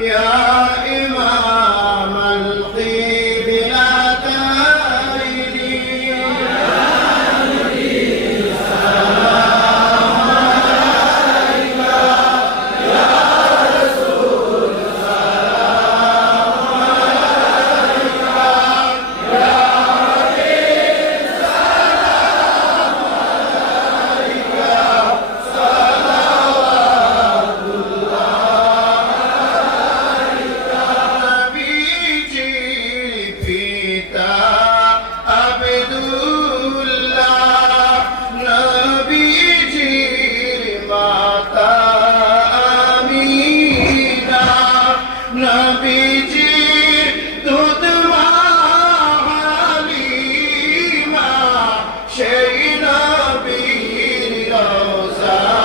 呀 nos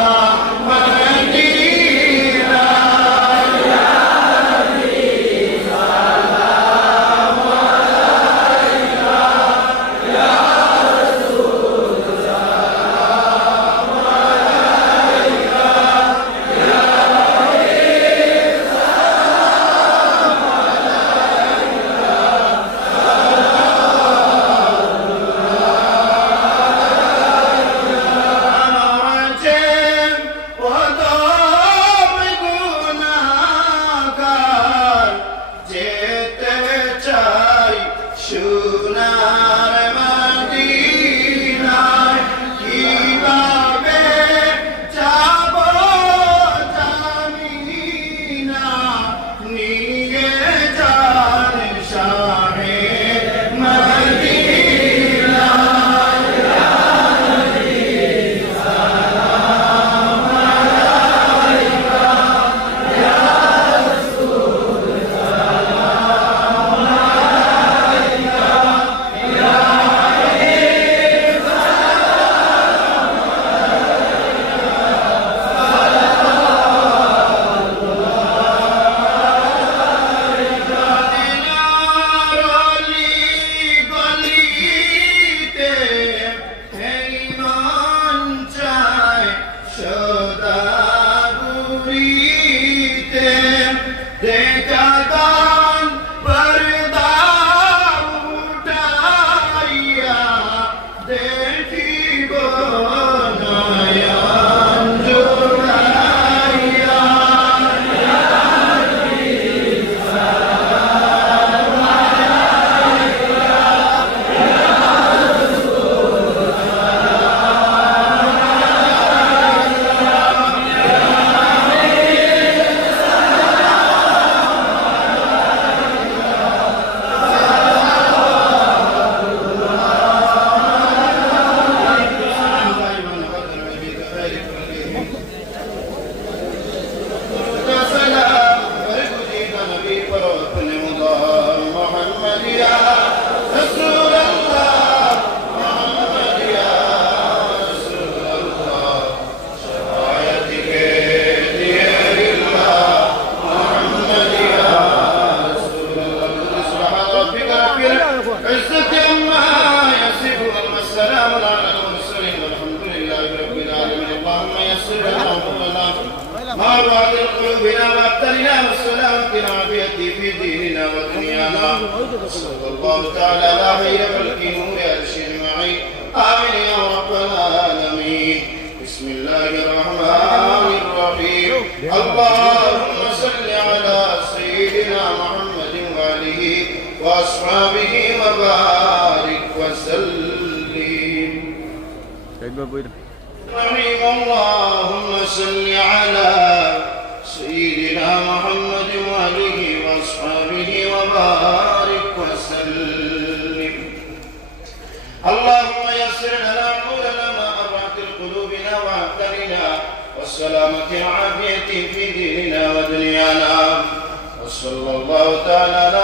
عزة عما يصفون والسلام على المرسلين والحمد لله رب العالمين. اللهم يسر لنا امورنا ما بعد قلوبنا وابتلنا والسلامة العافية في ديننا ودنيانا. صلى الله تعالى على خير خلق نور عرش أجمعين. آمين يا رب العالمين. بسم الله الرحمن الرحيم. اللهم وأصحابه وبارك وسلم. رحيم اللهم صل على سيدنا محمد وآله وأصحابه وبارك وسلم. اللهم يسر لنا قولنا ما أرعت قلوبنا وعقلنا والسلامة والعافية في ديننا ودنيانا. وصلى الله تعالى على